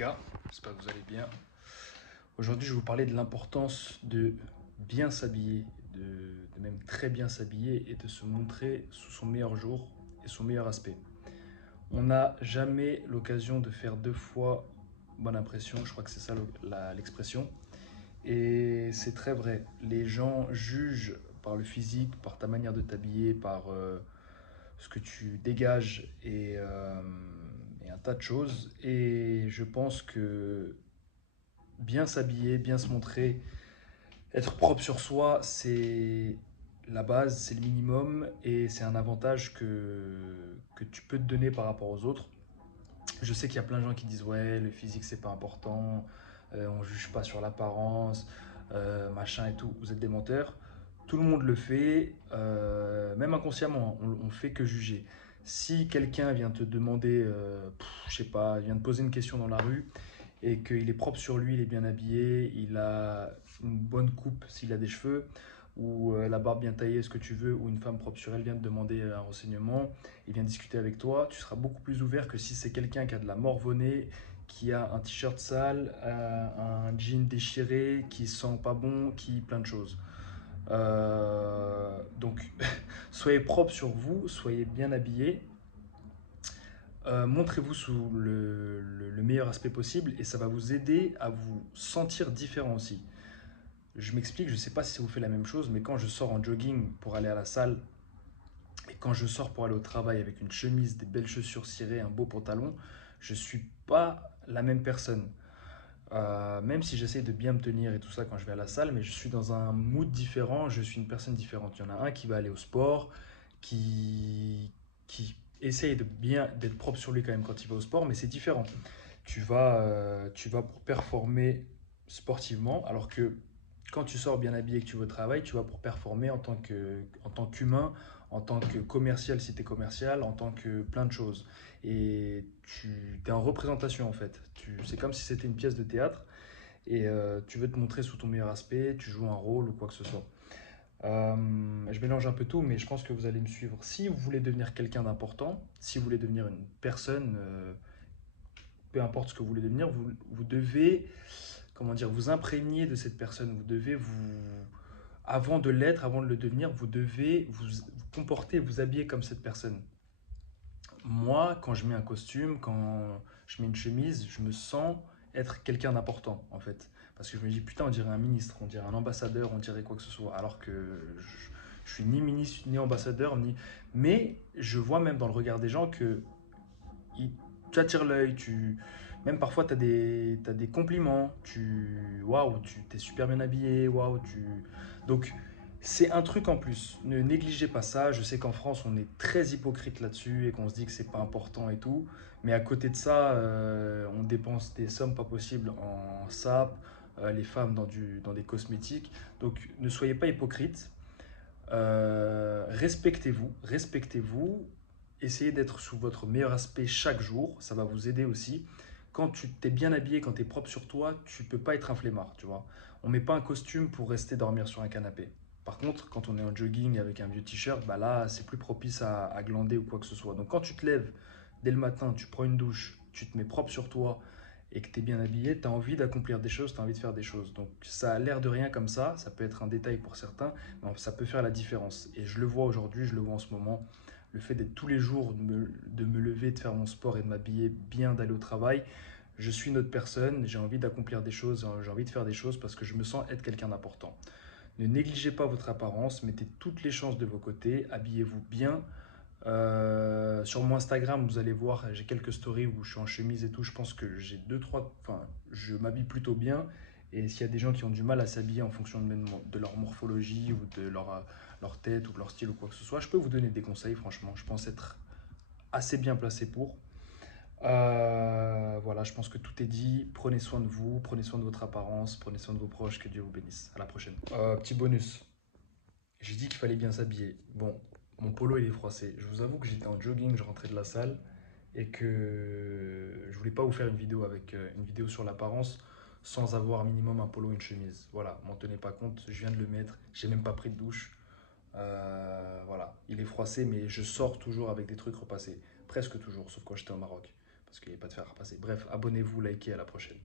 gars, j'espère que vous allez bien. Aujourd'hui, je vais vous parler de l'importance de bien s'habiller, de même très bien s'habiller et de se montrer sous son meilleur jour et son meilleur aspect. On n'a jamais l'occasion de faire deux fois bonne impression, je crois que c'est ça l'expression. Et c'est très vrai. Les gens jugent par le physique, par ta manière de t'habiller, par ce que tu dégages et un tas de choses. Et je pense que bien s'habiller, bien se montrer, être propre sur soi, c'est la base, c'est le minimum et c'est un avantage que tu peux te donner par rapport aux autres. Je sais qu'il y a plein de gens qui disent ouais, le physique c'est pas important, on juge pas sur l'apparence, machin et tout. Vous êtes des menteurs. Tout le monde le fait, même inconsciemment, on fait que juger. Si quelqu'un vient te demander, je sais pas, vient te poser une question dans la rue et qu'il est propre sur lui, il est bien habillé, il a une bonne coupe s'il a des cheveux, ou la barbe bien taillée, ce que tu veux, ou une femme propre sur elle vient te demander un renseignement, il vient discuter avec toi, tu seras beaucoup plus ouvert que si c'est quelqu'un qui a de la morvonnée, qui a un t-shirt sale, un jean déchiré, qui sent pas bon, qui plein de choses. Donc, soyez propre sur vous, soyez bien habillé, montrez-vous sous le meilleur aspect possible et ça va vous aider à vous sentir différent aussi. Je m'explique, je ne sais pas si ça vous fait la même chose, mais quand je sors en jogging pour aller à la salle et quand je sors pour aller au travail avec une chemise, des belles chaussures cirées, un beau pantalon, je ne suis pas la même personne. Même si j'essaie de bien me tenir et tout ça quand je vais à la salle, mais je suis dans un mood différent, je suis une personne différente. Il y en a un qui va aller au sport, qui essaye de bien d'être propre sur lui quand même quand il va au sport, mais c'est différent. Tu vas pour performer sportivement, alors que quand tu sors bien habillé et que tu vas au travail, tu vas pour performer en tant qu'humain, en tant que commercial si tu es commercial, en tant que plein de choses. Et tu es en représentation en fait. C'est comme si c'était une pièce de théâtre et tu veux te montrer sous ton meilleur aspect, tu joues un rôle ou quoi que ce soit. Je mélange un peu tout, mais je pense que vous allez me suivre. Si vous voulez devenir quelqu'un d'important, si vous voulez devenir une personne, peu importe ce que vous voulez devenir, vous devez, comment dire, vous imprégner de cette personne. Vous devez avant de l'être, avant de le devenir, vous devez vous comporter, vous habiller comme cette personne. Moi, quand je mets un costume, quand je mets une chemise, je me sens être quelqu'un d'important, en fait. Parce que je me dis, putain, on dirait un ministre, on dirait un ambassadeur, on dirait quoi que ce soit. Alors que je suis ni ministre, ni ambassadeur, ni. Mais je vois même dans le regard des gens que il- tu attires l'œil, même parfois t'as des compliments, waouh, tu t'es super bien habillé, waouh, donc c'est un truc en plus. Ne négligez pas ça. Je sais qu'en France on est très hypocrite là-dessus et qu'on se dit que c'est pas important et tout, mais à côté de ça, on dépense des sommes pas possibles en sap, les femmes dans des cosmétiques. Donc ne soyez pas hypocrite. Respectez-vous, respectez-vous, essayez d'être sous votre meilleur aspect chaque jour, ça va vous aider aussi. Quand tu t'es bien habillé, quand tu es propre sur toi, tu peux pas être un flemmard, tu vois. On met pas un costume pour rester dormir sur un canapé. Par contre, quand on est en jogging avec un vieux t-shirt, bah là, c'est plus propice à glander ou quoi que ce soit. Donc quand tu te lèves dès le matin, tu prends une douche, tu te mets propre sur toi et que tu es bien habillé, tu as envie d'accomplir des choses, tu as envie de faire des choses. Donc ça a l'air de rien comme ça peut être un détail pour certains, mais ça peut faire la différence. Et je le vois aujourd'hui, je le vois en ce moment. Le fait d'être tous les jours, de me lever, de faire mon sport et de m'habiller bien, d'aller au travail, je suis une autre personne, j'ai envie d'accomplir des choses, j'ai envie de faire des choses parce que je me sens être quelqu'un d'important. Ne négligez pas votre apparence, mettez toutes les chances de vos côtés, habillez-vous bien. Sur mon Instagram, vous allez voir, j'ai quelques stories où je suis en chemise et tout. Je pense que j'ai deux, trois. Enfin, je m'habille plutôt bien. Et s'il y a des gens qui ont du mal à s'habiller en fonction de leur morphologie ou de leur tête ou de leur style ou quoi que ce soit, je peux vous donner des conseils, franchement. Je pense être assez bien placé pour. Voilà, je pense que tout est dit. Prenez soin de vous, prenez soin de votre apparence, prenez soin de vos proches. Que Dieu vous bénisse. À la prochaine. Petit bonus. J'ai dit qu'il fallait bien s'habiller. Bon, mon polo il est froissé. Je vous avoue que j'étais en jogging, je rentrais de la salle et que je voulais pas vous faire une vidéo avec une vidéo sur l'apparence sans avoir minimum un polo et une chemise. Voilà, m'en tenez pas compte, je viens de le mettre, j'ai même pas pris de douche. Voilà, il est froissé, mais je sors toujours avec des trucs repassés. Presque toujours, sauf quand j'étais au Maroc. parce qu'il n'y a pas de fer à repasser. Bref, abonnez-vous, likez, à la prochaine.